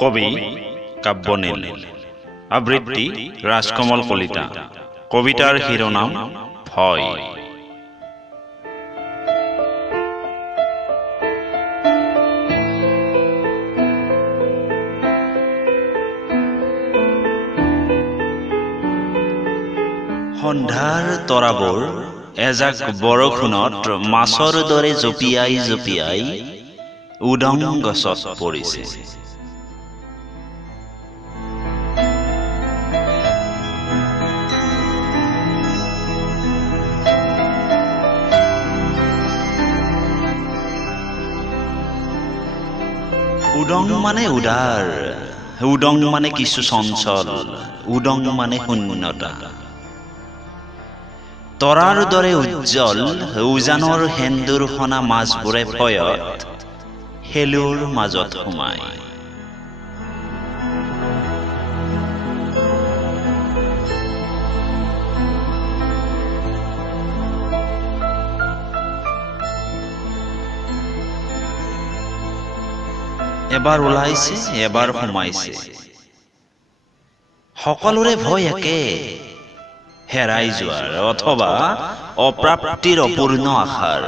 কবি কাব্যনীল, আবৃত্তি ৰাজকমল কলিতা। কবিতাৰ শিৰোনাম ভয়। সন্ধ্যাৰ তৰাবোৰ এজাক বৰষুণত মাছৰ দৰে জঁপিয়াই জঁপিয়াই উদং গছত পৰিছে। উদং মানে উদাৰ, উদং মানে কিছু চঞ্চল, উদং মানে শূন্যতা। তৰাৰ দৰে উজ্জ্বল উজানৰ সেন্দুৰ সনা মাছবোৰে ভয়ত শেলুৰ মাজত সোমায়। এবাৰ ওলাইছে, এবাৰ সোমাইছে। সকলোৰে ভয় একে, হেৰাই যোৱাৰ অথবা অপ্ৰাপ্তিৰ অপূৰ্ণ আশাৰ।